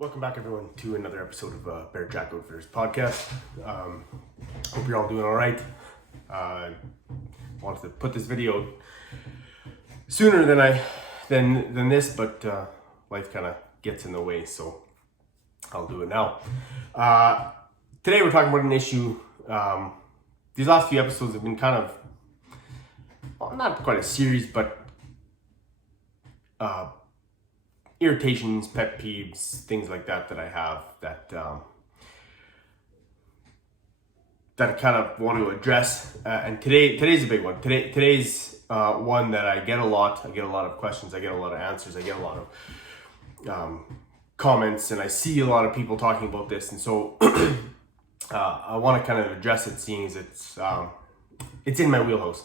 Welcome back, everyone, to another episode of Bear Jack Outfitters podcast. Hope you're all doing all right. Wanted to put this video sooner than this, but life kind of gets in the way, so I'll do it now. Today we're talking about an issue. These last few episodes have been kind of, well, not quite a series, but irritations, pet peeves, things like that I have that I kind of want to address. And today's a big one. Today's one that I get a lot. I get a lot of questions. I get a lot of answers. I get a lot of comments, and I see a lot of people talking about this. And so I want to kind of address it, seeing as it's in my wheelhouse.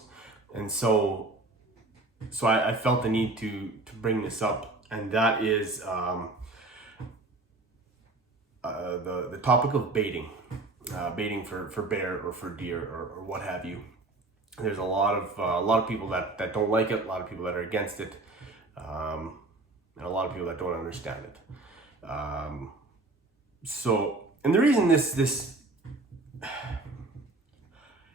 And so I felt the need to bring this up. And that is the topic of baiting, baiting for bear or for deer or what have you. There's a lot of people that don't like it, a lot of people that are against it, and a lot of people that don't understand it. And the reason this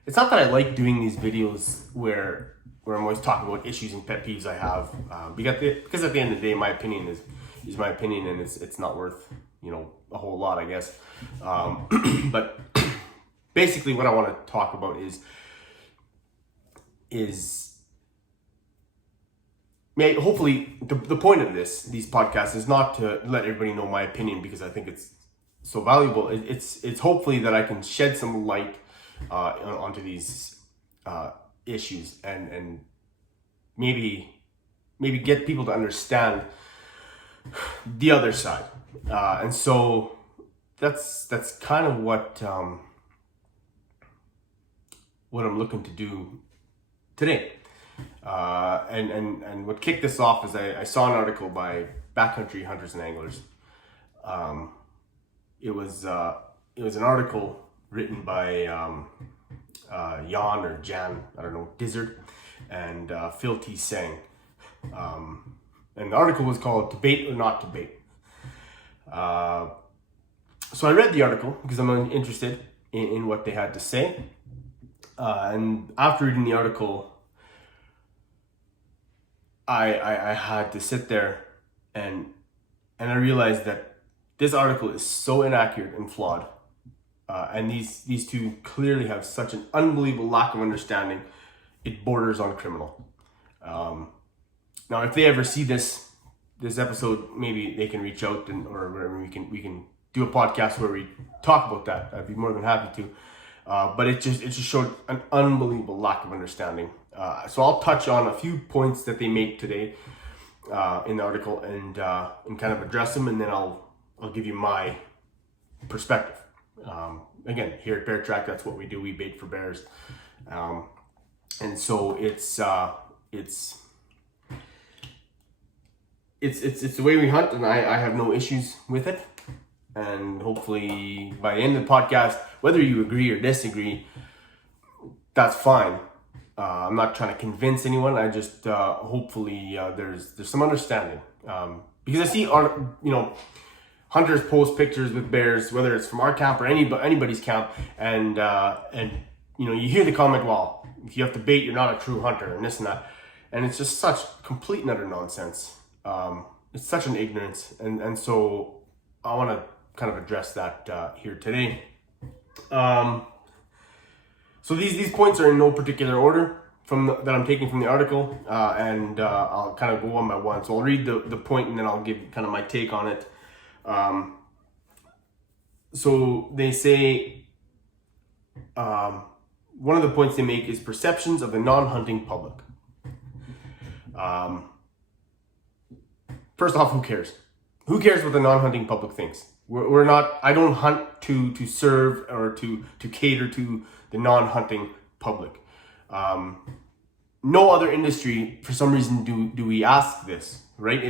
it's not that I like doing these videos where I'm always talking about issues and pet peeves I have, because at the end of the day, my opinion is my opinion, and it's not worth a whole lot, I guess. But basically, what I want to talk about is hopefully the point of these podcasts is not to let everybody know my opinion, because I think it's so valuable. It's hopefully that I can shed some light onto these issues and maybe get people to understand the other side, and so that's kind of what I'm looking to do today. And what kicked this off is I saw an article by Backcountry Hunters and Anglers. It was an article written by Jan or Jan, I don't know, Dizzard, and Phil T. Sang. And the article was called "To Bait or Not to Bait." So I read the article because I'm interested in what they had to say. And after reading the article, I had to sit there and I realized that this article is so inaccurate and flawed. And these two clearly have such an unbelievable lack of understanding. It borders on criminal. Now, if they ever see this episode, maybe they can reach out or we can do a podcast where we talk about that. I'd be more than happy to. But it just showed an unbelievable lack of understanding. So I'll touch on a few points that they make today in the article and kind of address them, and then I'll give you my perspective. Again, here at Bear Track, that's what we do. We bait for bears, and so it's the way we hunt, and I have no issues with it. And hopefully, by the end of the podcast, whether you agree or disagree, that's fine. I'm not trying to convince anyone. I just hopefully there's some understanding, because I see hunters post pictures with bears, whether it's from our camp or anybody's camp, and you hear the comment, "Well, if you have to bait, you're not a true hunter," and this and that, and it's just such complete and utter nonsense. It's such an ignorance, and so I want to kind of address that here today. So these points are in no particular order that I'm taking from the article, and I'll kind of go one by one. So I'll read the point, and then I'll give kind of my take on it. So they say one of the points they make is perceptions of the non-hunting public. First off, who cares? Who cares what the non-hunting public thinks? We're not. I don't hunt to serve or to cater to the non-hunting public. No other industry, for some reason, do we ask this, right?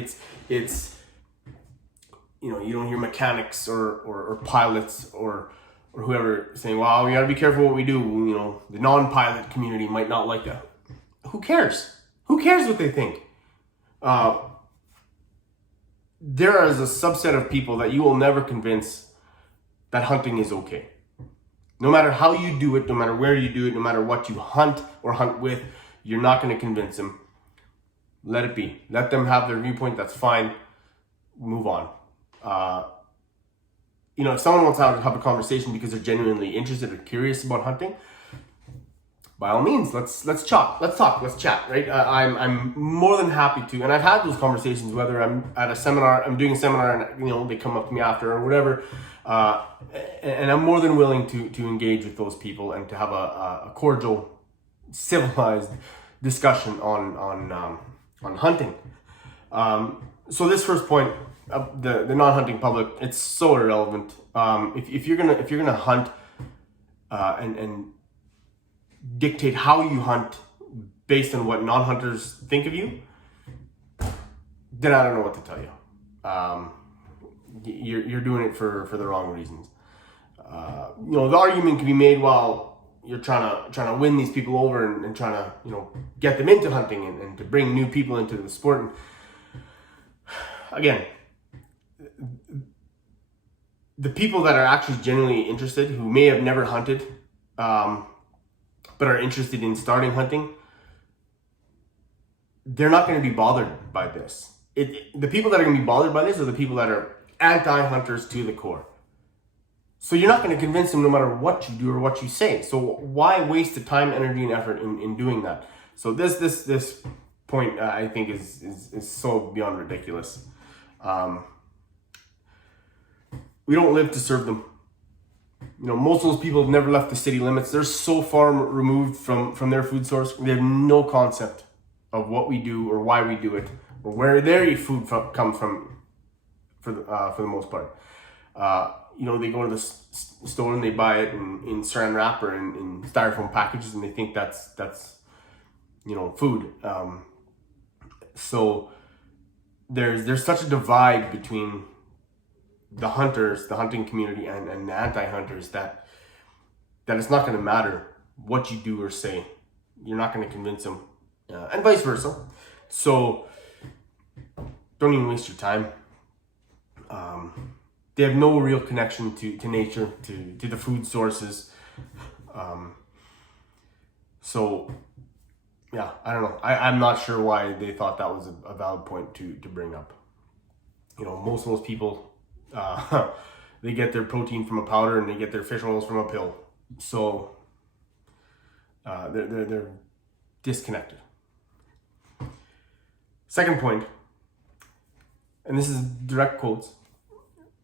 It's you don't hear mechanics or pilots or whoever saying, "Well, we got to be careful what we do." The non-pilot community might not like that. Who cares? Who cares what they think? there is a subset of people that you will never convince that hunting is okay. No matter how you do it, no matter where you do it, no matter what you hunt or hunt with, you're not going to convince them. Let it be. Let them have their viewpoint. That's fine. Move on. If someone wants to have a conversation because they're genuinely interested or curious about hunting, by all means, let's talk, let's chat, right? I'm more than happy to, and I've had those conversations, whether I'm at a seminar, I'm doing a seminar, and they come up to me after or whatever, and I'm more than willing to engage with those people and to have a cordial, civilized discussion on hunting. So this first point, the non-hunting public, it's so irrelevant. If you're gonna hunt and dictate how you hunt based on what non-hunters think of you, then I don't know what to tell you. You're doing it for the wrong reasons. The argument can be made while you're trying to win these people over and trying to get them into hunting and to bring new people into the sport. And again, the people that are actually genuinely interested, who may have never hunted, but are interested in starting hunting, they're not going to be bothered by this. The people that are going to be bothered by this are the people that are anti-hunters to the core. So you're not going to convince them no matter what you do or what you say. So why waste the time, energy, and effort in doing that? So this point I think is so beyond ridiculous. We don't live to serve them. Most of those people have never left the city limits. They're so far removed from their food source. They have no concept of what we do or why we do it or where their food comes from for the most part. They go to the store and they buy it in saran wrap or in styrofoam packages, and they think that's food. So there's such a divide between the hunters, the hunting community, and the anti-hunters that it's not going to matter what you do or say. You're not going to convince them, and vice versa. So don't even waste your time. They have no real connection to nature, to the food sources. So yeah, I don't know. I'm not sure why they thought that was a valid point to bring up. Most of those people, they get their protein from a powder and they get their fish oils from a pill. So they're disconnected. Second point, and this is direct quotes,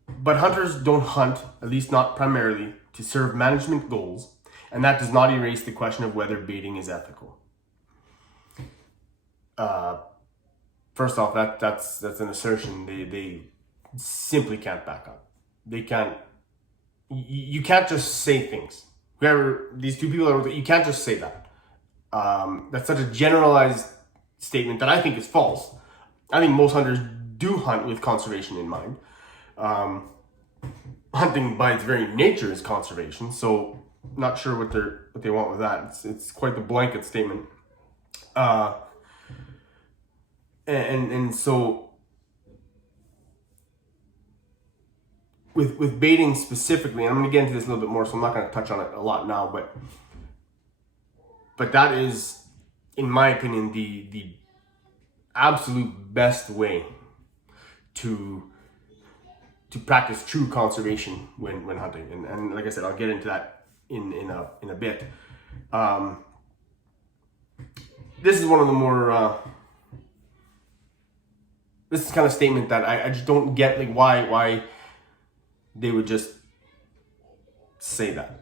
but hunters don't hunt, at least not primarily, to serve management goals, and that does not erase the question of whether baiting is ethical. First off, that's an assertion they simply can't back up. They can't. You can't just say things. Whoever these two people are, you can't just say that. That's such a generalized statement that I think is false. I think most hunters do hunt with conservation in mind. Hunting by its very nature is conservation, so not sure what they want with that. It's quite the blanket statement. And so with baiting specifically, and I'm going to get into this a little bit more, so I'm not going to touch on it a lot now, but that is, in my opinion, the absolute best way to practice true conservation when hunting. And like I said, I'll get into that in a bit. This is one of the more this is kind of statement that I just don't get, like why they would just say that.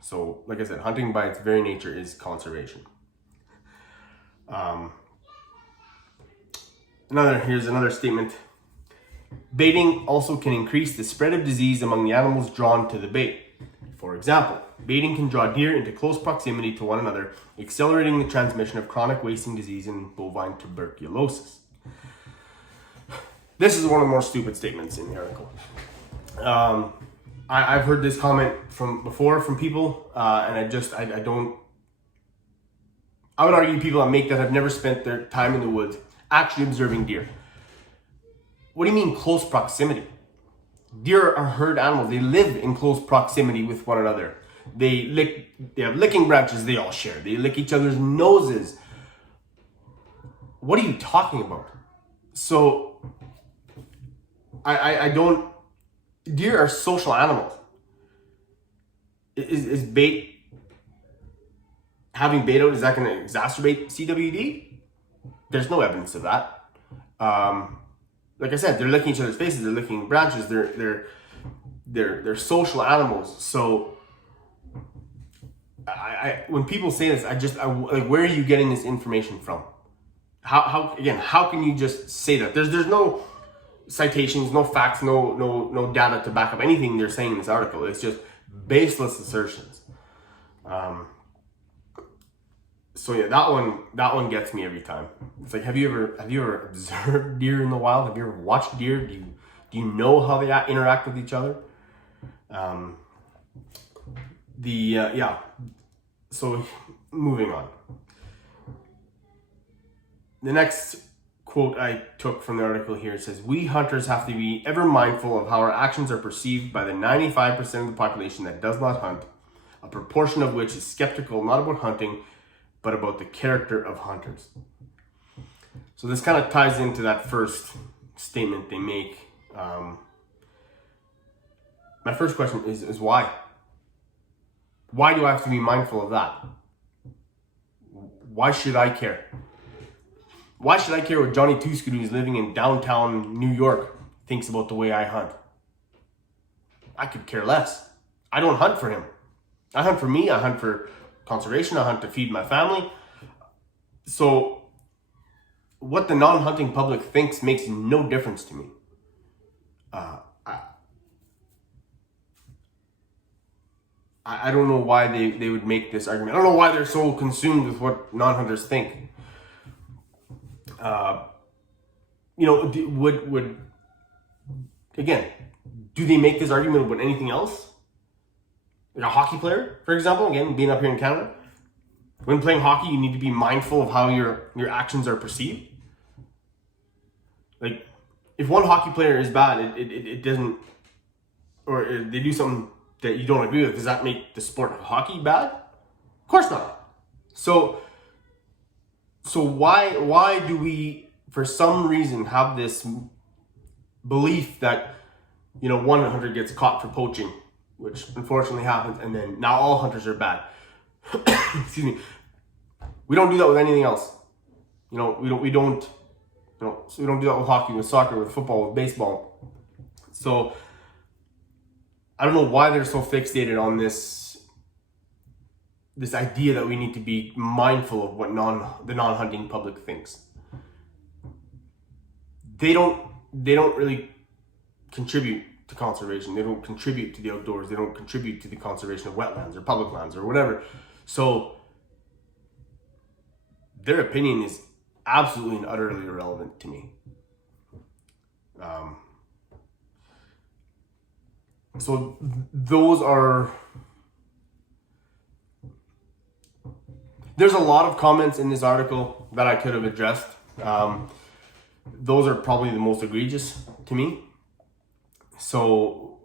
So like I said, hunting by its very nature is conservation. Here's another statement. Baiting also can increase the spread of disease among the animals drawn to the bait. For example, baiting can draw deer into close proximity to one another, accelerating the transmission of chronic wasting disease and bovine tuberculosis. This is one of the more stupid statements in the article. I've heard this comment before from people, and I would argue people that make that have never spent their time in the woods actually observing deer. What do you mean close proximity? Deer are herd animals. They live in close proximity with one another. They have licking branches they all share. They lick each other's noses. What are you talking about? So, I don't, deer are social animals. Is bait, having bait out, is that going to exacerbate CWD? There's no evidence of that. Like I said, they're licking each other's faces, they're licking branches, they're social animals. So I when people say this, I like, where are you getting this information from? How can you just say that? There's no citations, no facts, no data to back up anything they're saying in this article. It's just baseless assertions. So yeah, that one gets me every time. It's like, have you ever observed deer in the wild? Have you ever watched deer? Do you know how they interact with each other? So moving on. The next quote I took from the article here says, "We hunters have to be ever mindful of how our actions are perceived by the 95% of the population that does not hunt, a proportion of which is skeptical not about hunting, but about the character of hunters." So this kind of ties into that first statement they make. My first question is why? Why do I have to be mindful of that? Why should I care? Why should I care what Johnny Tuskett, who's living in downtown New York, thinks about the way I hunt? I could care less. I don't hunt for him. I hunt for me. I hunt for conservation. I hunt to feed my family. So what the non-hunting public thinks makes no difference to me. I don't know why they would make this argument. I don't know why they're so consumed with what non-hunters think. Would again, do they make this argument about anything else? Like a hockey player, for example, again, being up here in Canada, when playing hockey, you need to be mindful of how your actions are perceived. Like, if one hockey player is bad, it doesn't, or they do something that you don't agree with, does that make the sport of hockey bad? Of course not. So why do we, for some reason, have this belief that, one hunter gets caught for poaching, which unfortunately happens, and then now all hunters are bad? Excuse me. We don't do that with anything else. We don't do that with hockey, with soccer, with football, with baseball. So I don't know why they're so fixated on this idea that we need to be mindful of what the non-hunting public thinks. They don't really contribute to conservation. They don't contribute to the outdoors. They don't contribute to the conservation of wetlands or public lands or whatever. So their opinion is absolutely and utterly irrelevant to me. So those are... There's a lot of comments in this article that I could have addressed. Those are probably the most egregious to me. So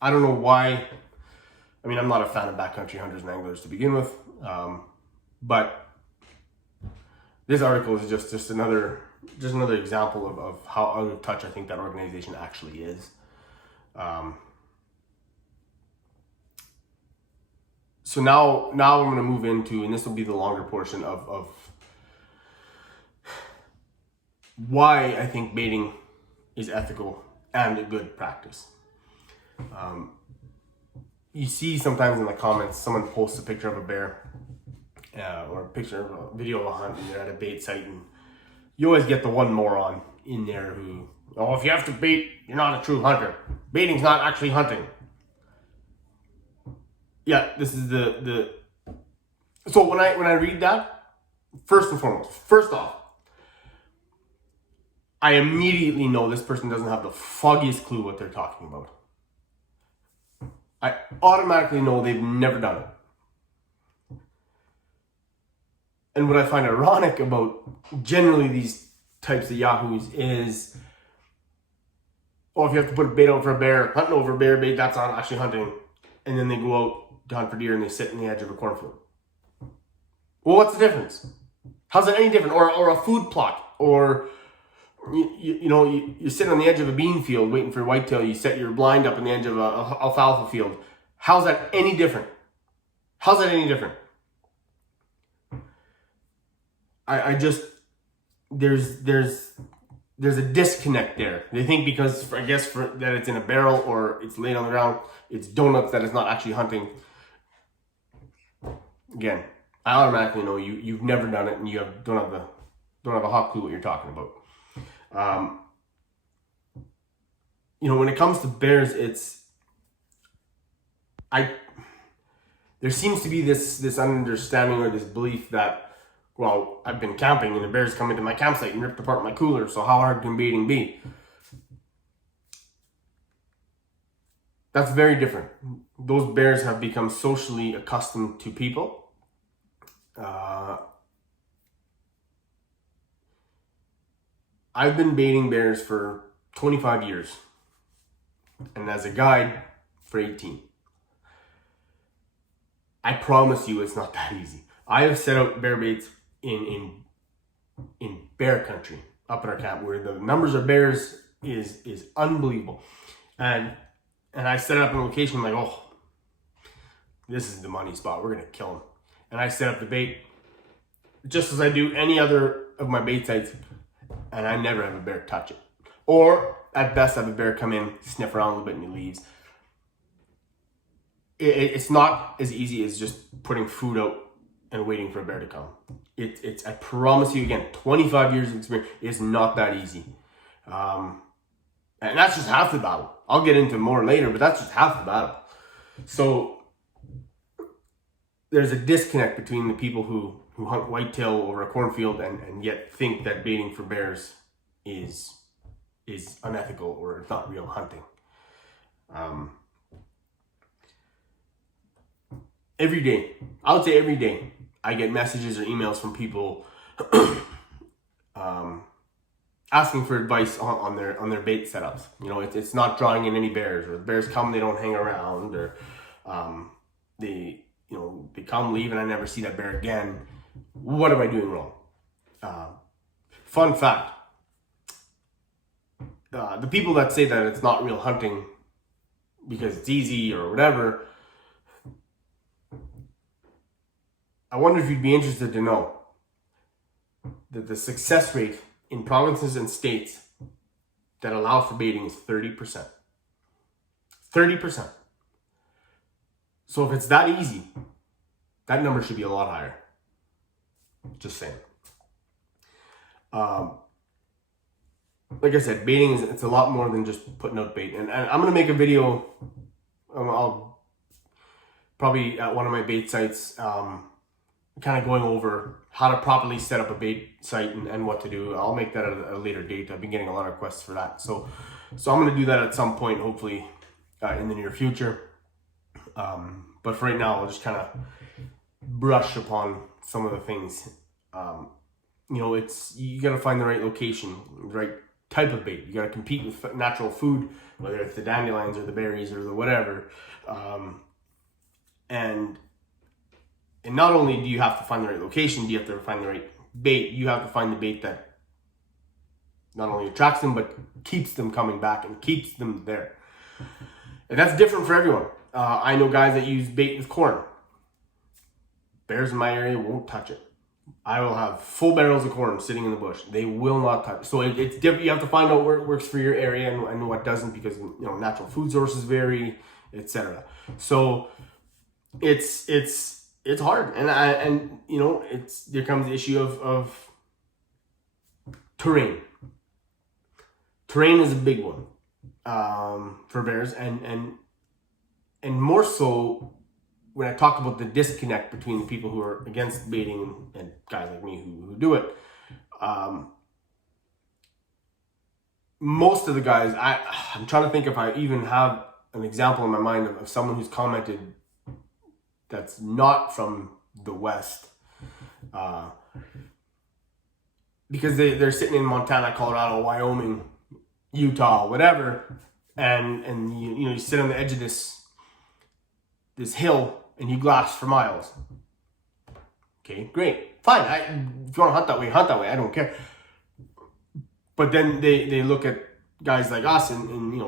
I don't know why. I mean, I'm not a fan of backcountry hunters and anglers to begin with, but this article is just another example of how out of touch I think that organization actually is. So now I'm going to move into, and this will be the longer portion of why I think baiting is ethical and a good practice. You see sometimes in the comments, someone posts a picture of a bear or a picture of a video of a hunt, and they're at a bait site, and you always get the one moron in there who, if you have to bait, you're not a true hunter. Baiting's not actually hunting. Yeah, this is so when I read that, first off, I immediately know this person doesn't have the foggiest clue what they're talking about. I automatically know they've never done it. And what I find ironic about generally these types of yahoos is, oh, if you have to put a bait out for a bear, hunting over a bear bait, that's not actually hunting. And then they go out to hunt for deer and they sit in the edge of a cornfield. Well, what's the difference? How's it any different? Or a food plot, or you sit on the edge of a bean field waiting for whitetail. You set your blind up on the edge of a alfalfa field. How's that any different? How's that any different? I just there's a disconnect there. They think because that it's in a barrel or it's laid on the ground, it's donuts, that it's not actually hunting. Again, I automatically know you've never done it and you don't have a hot clue what you're talking about. When it comes to bears, there seems to be this understanding or this belief that, well, I've been camping and the bears come into my campsite and ripped apart my cooler, so how hard can baiting be? That's very different. Those bears have become socially accustomed to people. I've been baiting bears for 25 years and as a guide for 18. I promise you it's not that easy. I have set out bear baits in bear country up in our camp where the numbers of bears is unbelievable. And I set it up in a location like, oh, this is the money spot. We're going to kill them. And I set up the bait just as I do any other of my bait sites, and I never have a bear touch it. Or at best have a bear come in, sniff around a little bit, and he leaves. It's not as easy as just putting food out and waiting for a bear to come. It's I promise you again, 25 years of experience, it's not that easy. And that's just half the battle. I'll get into more later, but that's just half the battle. So there's a disconnect between the people who hunt whitetail over a cornfield and yet think that baiting for bears is unethical or it's not real hunting. Every day, I would say every day, I get messages or emails from people asking for advice on their bait setups. It's not drawing in any bears, or the bears come, they don't hang around, or they come, leave, and I never see that bear again. What am I doing wrong? Fun fact, the people that say that it's not real hunting because it's easy or whatever, I wonder if you'd be interested to know that the success rate in provinces and states that allow for baiting is 30%. 30%. So if it's that easy, that number should be a lot higher. Just saying. Like I said, baiting it's a lot more than just putting out bait. And I'm going to make a video, I'll probably at one of my bait sites, kind of going over how to properly set up a bait site and what to do. I'll make that at a later date. I've been getting a lot of requests for that. So I'm going to do that at some point, hopefully in the near future. But for right now, I'll just kind of brush upon some of the things. You got to find the right location, the right type of bait. You got to compete with natural food, whether it's the dandelions or the berries or the whatever. And not only do you have to find the right location, do you have to find the right bait, you have to find the bait that not only attracts them, but keeps them coming back and keeps them there. And that's different for everyone. I know guys that use bait with corn. Bears in my area won't touch it. I will have full barrels of corn sitting in the bush. They will not touch it. So it's different. You have to find out where it works for your area and what doesn't, because natural food sources vary, etc. So it's hard, and there comes the issue of terrain. Terrain is a big one for bears, and more so when I talk about the disconnect between the people who are against baiting and guys like me who do it. Most of the guys, I'm trying to think if I even have an example in my mind of someone who's commented that's not from the West, because they're sitting in Montana, Colorado, Wyoming, Utah, whatever, and you sit on the edge of this hill and you glass for miles. Okay, great, fine. If you want to hunt that way, hunt that way. I don't care. But then they look at guys like us in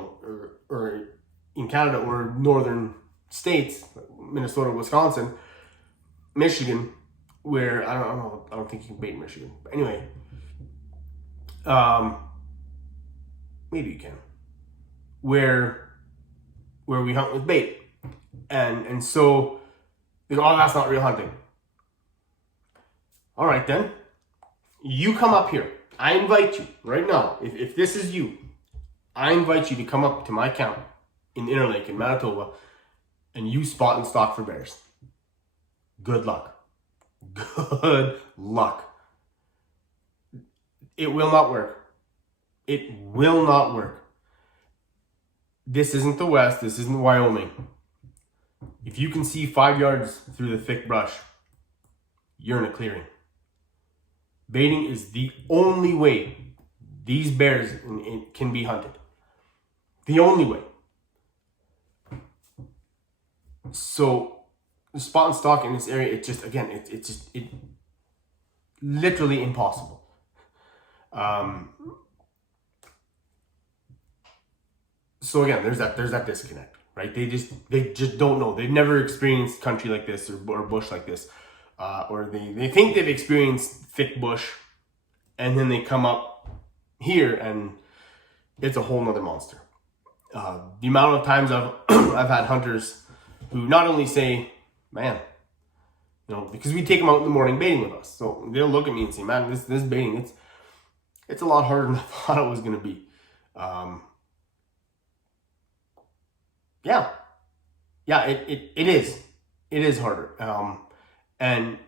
or in Canada or northern states, Minnesota, Wisconsin, Michigan, where I don't think you can bait in Michigan. But anyway, maybe you can. Where we hunt with bait, and so they go, oh, that's not real hunting. All right, then you come up here. I invite you right now. If this is you, I invite you to come up to my camp in Interlake in Manitoba, and you spot and stalk for bears. Good luck. Good luck. It will not work. It will not work. This isn't the West. This isn't Wyoming. If you can see 5 yards through the thick brush, you're in a clearing. Baiting is the only way these bears can be hunted. The only way. So the spot and stalk in this area, it's literally impossible. So again, there's that disconnect, right? They just don't know. They've never experienced country like this or bush like this, or they think they've experienced thick bush, and then they come up here and it's a whole nother monster. The amount of times I've had hunters who not only say, man, because we take them out in the morning baiting with us, so they'll look at me and say, man, this baiting, it's a lot harder than I thought it was going to be. Yeah, it is harder. And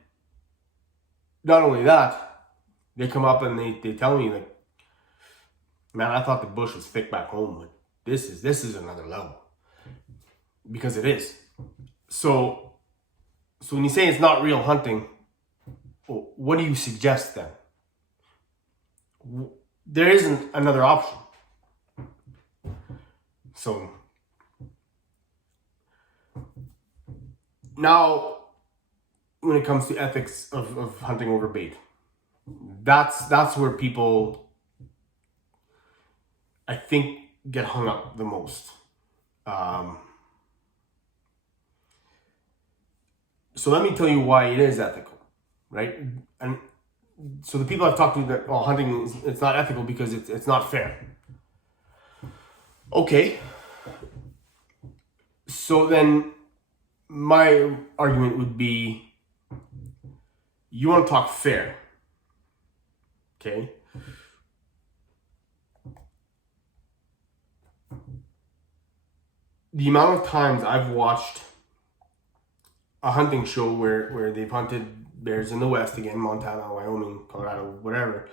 not only that, they come up and they tell me, like, man, I thought the bush was thick back home, but this is another level, because it is. So when you say it's not real hunting, what do you suggest then? There isn't another option. So now, when it comes to ethics of hunting over bait, that's where people, I think, get hung up the most. So let me tell you why it is ethical, right? And so the people I've talked to that, well, hunting it's not ethical because it's not fair. Okay. So then my argument would be, you want to talk fair, okay? The amount of times I've watched a hunting show where they've hunted bears in the West, again, Montana, Wyoming, Colorado, whatever,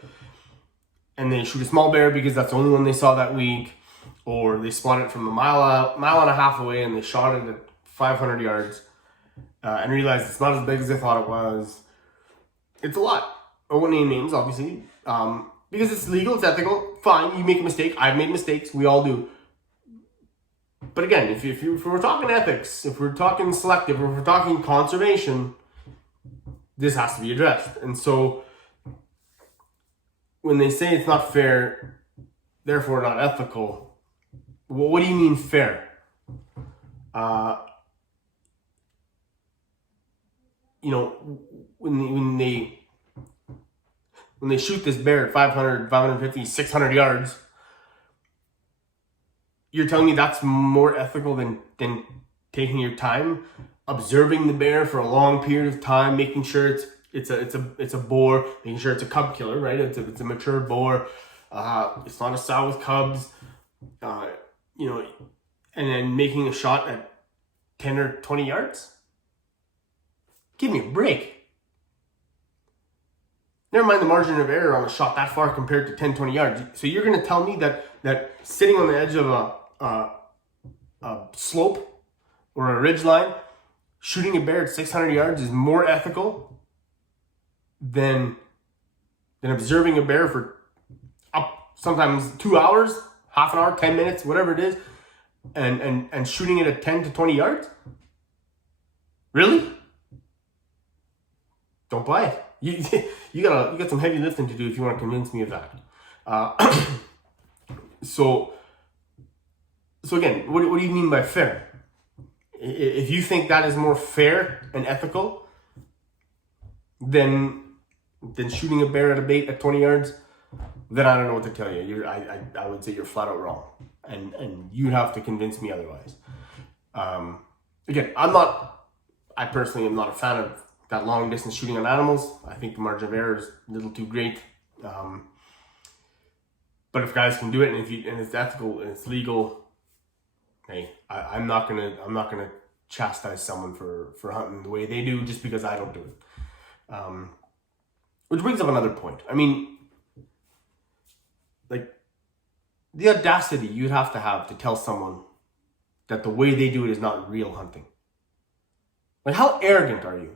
and they shoot a small bear because that's the only one they saw that week, or they spotted it from a mile and a half away and they shot it at 500 yards and realized it's not as big as they thought it was. It's a lot. I won't name names, obviously, because it's legal, it's ethical. Fine, you make a mistake. I've made mistakes. We all do. But again, if we're talking ethics, if we're talking selective, if we're talking conservation, this has to be addressed. And so when they say it's not fair, therefore not ethical, well, what do you mean fair? When they shoot this bear at 500, 550, 600 yards, you're telling me that's more ethical than taking your time, observing the bear for a long period of time, making sure it's a boar, making sure it's a cub killer, right? It's a mature boar. It's not a sow with cubs. And then making a shot at 10 or 20 yards? Give me a break. Never mind the margin of error on a shot that far compared to 10, 20 yards. So you're going to tell me that sitting on the edge of a slope or a ridge line, shooting a bear at 600 yards is more ethical than than observing a bear for sometimes 2 hours, half an hour, 10 minutes, whatever it is, and shooting it at 10 to 20 yards? Really? Don't buy it. You got some heavy lifting to do if you want to convince me of that. So again, what do you mean by fair? If you think that is more fair and ethical than shooting a bear at a bait at 20 yards, then I don't know what to tell you. I would say you're flat out wrong, and you have to convince me otherwise. Again, I personally am not a fan of that long distance shooting on animals. I think the margin of error is a little too great. But if guys can do it, and it's ethical and it's legal, hey, I'm not gonna chastise someone for hunting the way they do just because I don't do it. Which brings up another point. I mean, like, the audacity you'd have to tell someone that the way they do it is not real hunting. Like, how arrogant are you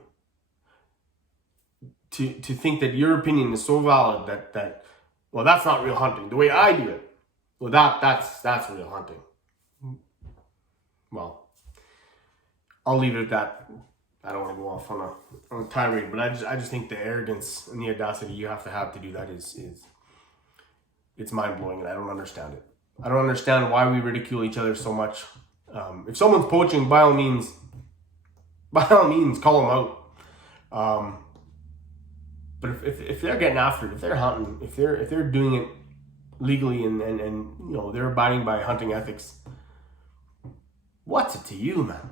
to think that your opinion is so valid that well, that's not real hunting. The way I do it, well, that's real hunting. Well, I'll leave it at that. I don't want to go off on a tirade, but I just think the arrogance and the audacity you have to do that is it's mind blowing, and I don't understand it. I don't understand why we ridicule each other so much. If someone's poaching, by all means, call them out. But if they're getting after it, if they're hunting, if they're doing it legally and you know they're abiding by hunting ethics, what's it to you, man?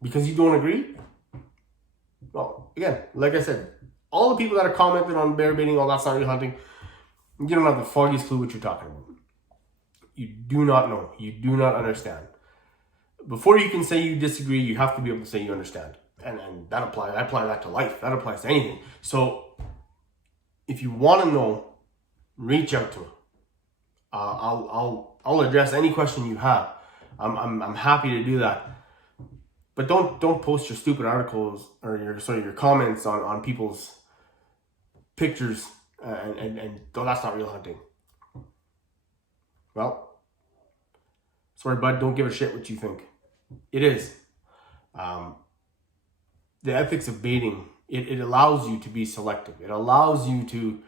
Because you don't agree? Well, again, like I said, all the people that are commenting on bear baiting, oh, that's not real hunting, you don't have the foggiest clue what you're talking about. You do not know. You do not understand. Before you can say you disagree, you have to be able to say you understand. And that applies. I apply that to life. That applies to anything. So if you want to know, reach out to me. I'll address any question you have. I'm happy to do that. But don't post your stupid articles or your comments on people's pictures and that's not real hunting. Well, sorry, bud. Don't give a shit what you think. It is. The ethics of baiting, it allows you to be selective. It allows you to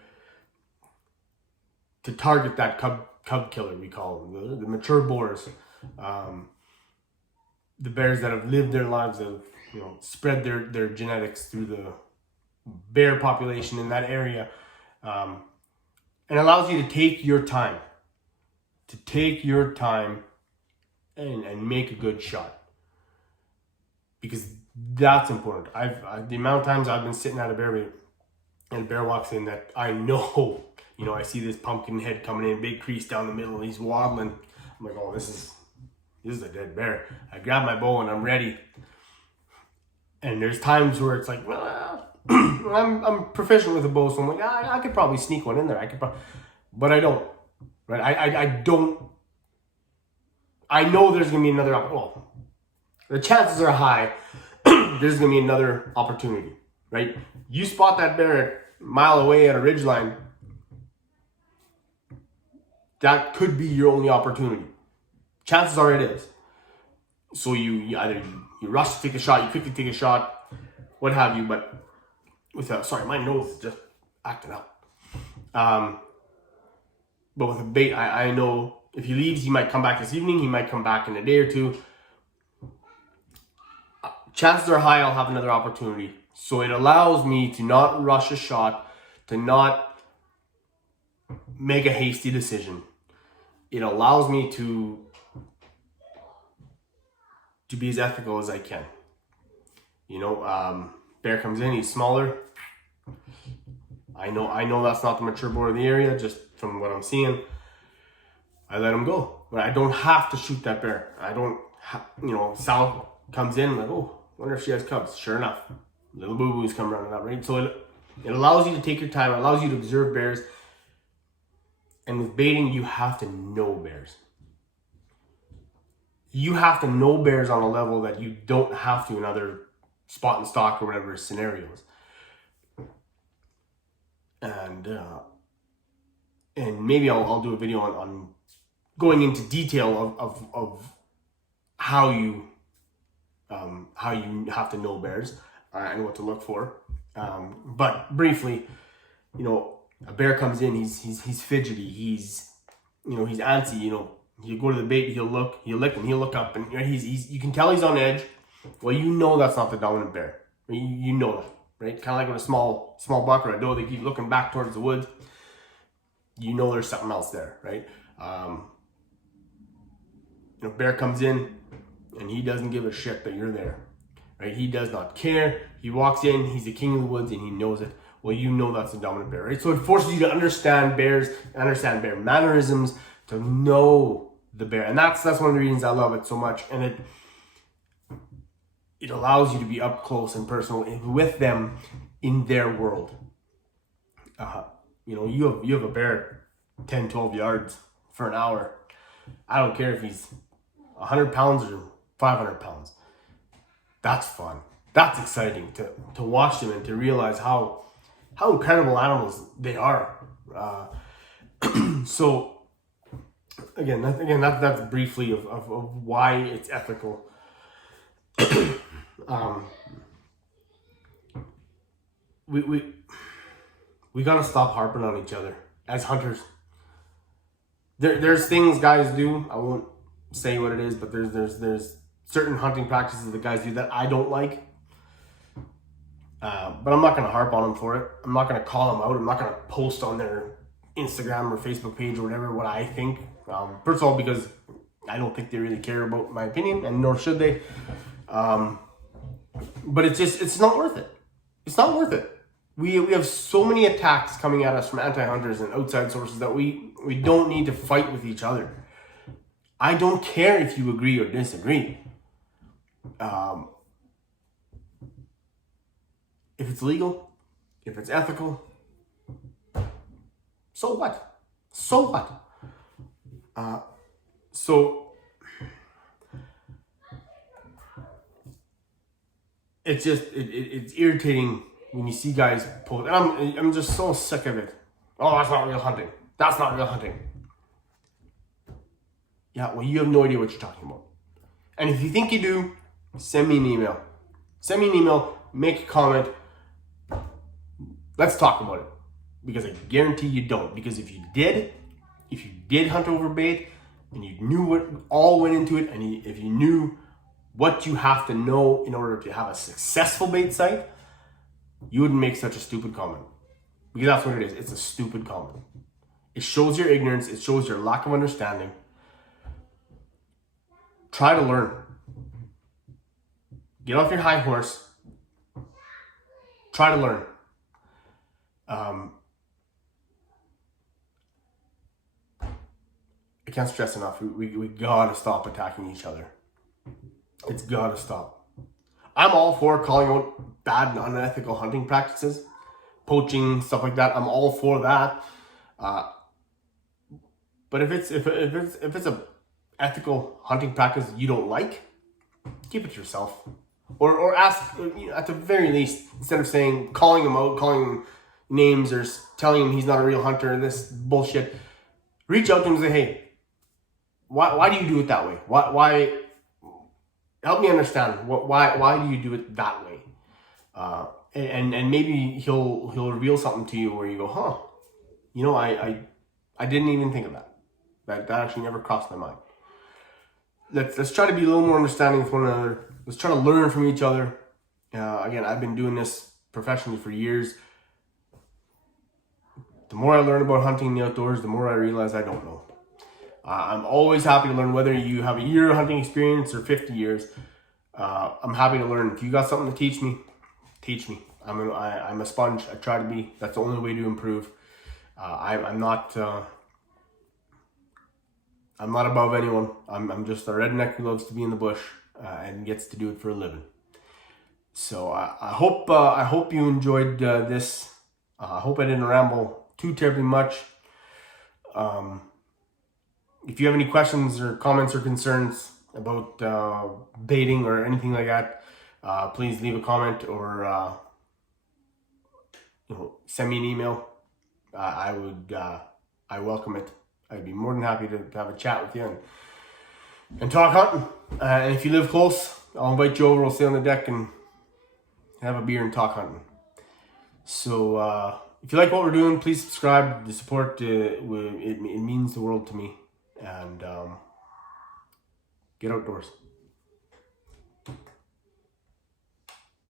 target that cub killer, we call them, the mature boars, the bears that have lived their lives, that have spread their genetics through the bear population in that area, and allows you to take your time, and make a good shot, because that's important. The amount of times I've been sitting at a bear bait and a bear walks in that I know, I see this pumpkin head coming in, big crease down the middle, and he's waddling. I'm like, oh, this is a dead bear. I grab my bow and I'm ready. And there's times where it's like, well, I'm proficient with a bow, so I'm like, I could probably sneak one in there. But I don't. Right? I don't. I know there's gonna be another. Well, the chances are high. There's gonna be another opportunity, right? You spot that bear a mile away at a ridgeline. That could be your only opportunity. Chances are it is. So you either you rush to take a shot, you quickly take a shot, what have you. But sorry, my nose is just acting up. But with a bait, I know if he leaves, he might come back this evening. He might come back in a day or two. Chances are high I'll have another opportunity. So it allows me to not rush a shot, to not make a hasty decision. It allows me to be as ethical as I can. Bear comes in, he's smaller. I know that's not the mature boar of the area, just from what I'm seeing. I let him go. But I don't have to shoot that bear. I don't, Sal comes in, like, oh, wonder if she has cubs. Sure enough, little boo-boos come running up, right? So it allows you to take your time. It allows you to observe bears. And with baiting, you have to know bears. You have to know bears on a level that you don't have to in other spot and stock or whatever scenarios. and maybe I'll do a video on going into detail of how you have to know bears and what to look for. But briefly, a bear comes in, he's fidgety, he's antsy. You go to the bait, he'll lick, and he'll look up, and you can tell he's on edge. Well, that's not the dominant bear. You know that, right? Kind of like when a small buck or a doe, they keep looking back towards the woods. There's something else there, right? Bear comes in, and he doesn't give a shit that you're there, right? He does not care. He walks in, he's the king of the woods, and he knows it. Well, that's the dominant bear, right? So it forces you to understand bears, understand bear mannerisms, to know the bear. And that's one of the reasons I love it so much. And it allows you to be up close and personal with them in their world. You have a bear 10, 12 yards for an hour. I don't care if he's 100 pounds or 500 pounds. That's fun. That's exciting to watch them and to realize how incredible animals they are. So again, that's briefly of why it's ethical. We gotta stop harping on each other as hunters. There's things guys do. I won't say what it is, but there's certain hunting practices that guys do that I don't like. But I'm not gonna harp on them for it. I'm not gonna call them out. I'm not gonna post on their Instagram or Facebook page or whatever what I think. First of all, because I don't think they really care about my opinion, and nor should they. But it's not worth it. It's not worth it. We have so many attacks coming at us from anti-hunters and outside sources that we don't need to fight with each other. I don't care if you agree or disagree. If it's legal, if it's ethical, so what? So what? It's just it's irritating when you see guys post, and I'm just so sick of it. Oh, that's not real hunting. That's not real hunting. Yeah, well, you have no idea what you're talking about. And if you think you do, send me an email. Send me an email, make a comment. Let's talk about it. Because I guarantee you don't. Because if you did hunt over bait, and you knew what all went into it, and if you knew what you have to know in order to have a successful bait site, you wouldn't make such a stupid comment. Because that's what it is. It's a stupid comment. It shows your ignorance. It shows your lack of understanding. Try to learn. Get off your high horse. Try to learn. I can't stress enough. We gotta stop attacking each other. It's gotta stop. I'm all for calling out bad and unethical hunting practices, poaching, stuff like that. I'm all for that. But if it's a ethical hunting practice you don't like, keep it to yourself, or ask. At the very least, instead of calling him out, calling him names, or telling him he's not a real hunter, this bullshit, reach out to him and say, hey, why do you do it that way? Why? Help me understand. Why do you do it that way? And maybe he'll reveal something to you where you go, huh? I didn't even think of that. That actually never crossed my mind. Let's try to be a little more understanding with one another. Let's try to learn from each other. Again, I've been doing this professionally for years. The more I learn about hunting in the outdoors, the more I realize I don't know. I'm always happy to learn, whether you have a year of hunting experience or 50 years. I'm happy to learn. If you got something to teach me, teach me. I'm a sponge. I try to be. That's the only way to improve. I'm not above anyone. I'm just a redneck who loves to be in the bush and gets to do it for a living. So I hope you enjoyed this. I hope I didn't ramble too terribly much. If you have any questions or comments or concerns about baiting or anything like that, please leave a comment or send me an email. I welcome it. I'd be more than happy to have a chat with you and talk hunting. And if you live close, I'll invite you over. We'll stay on the deck and have a beer and talk hunting. So if you like what we're doing, please subscribe. The support, it means the world to me. And get outdoors.